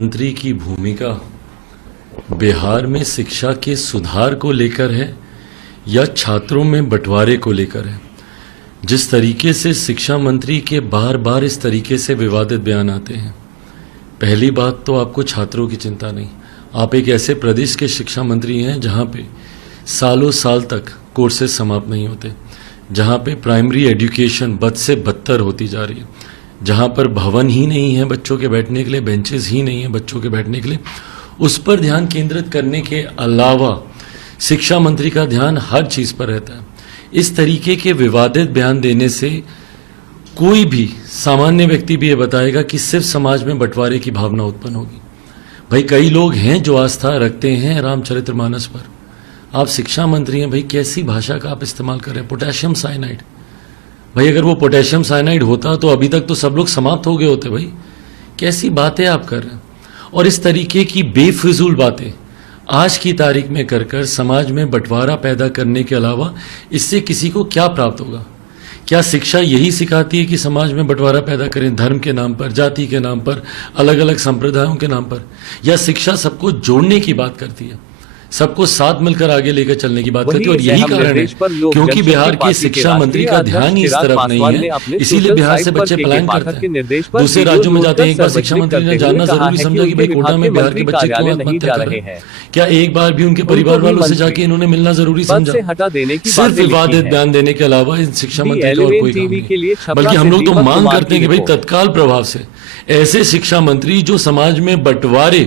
मंत्री की भूमिका बिहार में शिक्षा के सुधार को लेकर है या छात्रों में बंटवारे को लेकर है। जिस तरीके से शिक्षा मंत्री के बार बार इस तरीके से विवादित बयान आते हैं, पहली बात तो आपको छात्रों की चिंता नहीं। आप एक ऐसे प्रदेश के शिक्षा मंत्री हैं जहां पे सालों साल तक कोर्सेज समाप्त नहीं होते, जहां पे प्राइमरी एजुकेशन बद से बदतर होती जा रही है, जहां पर भवन ही नहीं है बच्चों के बैठने के लिए, बेंचेस ही नहीं है बच्चों के बैठने के लिए। उस पर ध्यान केंद्रित करने के अलावा शिक्षा मंत्री का ध्यान हर चीज पर रहता है। इस तरीके के विवादित बयान देने से कोई भी सामान्य व्यक्ति भी ये बताएगा कि सिर्फ समाज में बंटवारे की भावना उत्पन्न होगी। भाई कई लोग हैं जो आस्था रखते हैं रामचरितमानस पर। आप शिक्षा मंत्री हैं, भाई कैसी भाषा का आप इस्तेमाल कर रहे हैं। पोटेशियम साइनाइड, भाई अगर वो पोटेशियम साइनाइड होता तो अभी तक तो सब लोग समाप्त हो गए होते। भाई कैसी बातें आप कर रहे हैं। और इस तरीके की बेफिजूल बातें आज की तारीख में कर समाज में बंटवारा पैदा करने के अलावा इससे किसी को क्या प्राप्त होगा। क्या शिक्षा यही सिखाती है कि समाज में बंटवारा पैदा करें धर्म के नाम पर, जाति के नाम पर, अलग अलग संप्रदायों के नाम पर? या शिक्षा सबको जोड़ने की बात करती है, सबको साथ मिलकर आगे लेकर चलने की बात करती है? और यही कारण है क्योंकि बिहार के शिक्षा मंत्री का ध्यान ही इस तरफ नहीं है, इसीलिए बिहार से बच्चे पलायन करते हैं, दूसरे राज्यों में जाते हैं। एक बार शिक्षा मंत्री ने जानना जरूरी समझा कि भाई कोटा में बिहार के बच्चे क्यों आत्महत्या कर रहे हैं। क्या एक बार भी उनके परिवार वालों से जाके इन्होंने मिलना जरूरी समझा? सिर्फ विवादित बयान देने के अलावा इन शिक्षा मंत्री का और कोई काम नहीं। बल्कि हम लोग तो मांग करते हैं कि भाई तत्काल प्रभाव से ऐसे शिक्षा मंत्री जो समाज में बंटवारे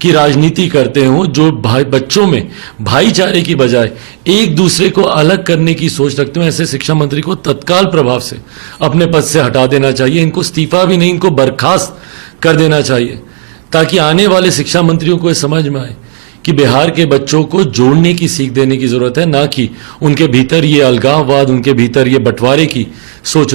की राजनीति करते हो, जो बच्चों में भाईचारे की बजाय एक दूसरे को अलग करने की सोच रखते हो, ऐसे शिक्षा मंत्री को तत्काल प्रभाव से अपने पद से हटा देना चाहिए। इनको इस्तीफा भी नहीं, इनको बर्खास्त कर देना चाहिए, ताकि आने वाले शिक्षा मंत्रियों को समझ में आए कि बिहार के बच्चों को जोड़ने की सीख देने की जरूरत है, ना कि उनके भीतर ये अलगाववाद, उनके भीतर ये बंटवारे की सोच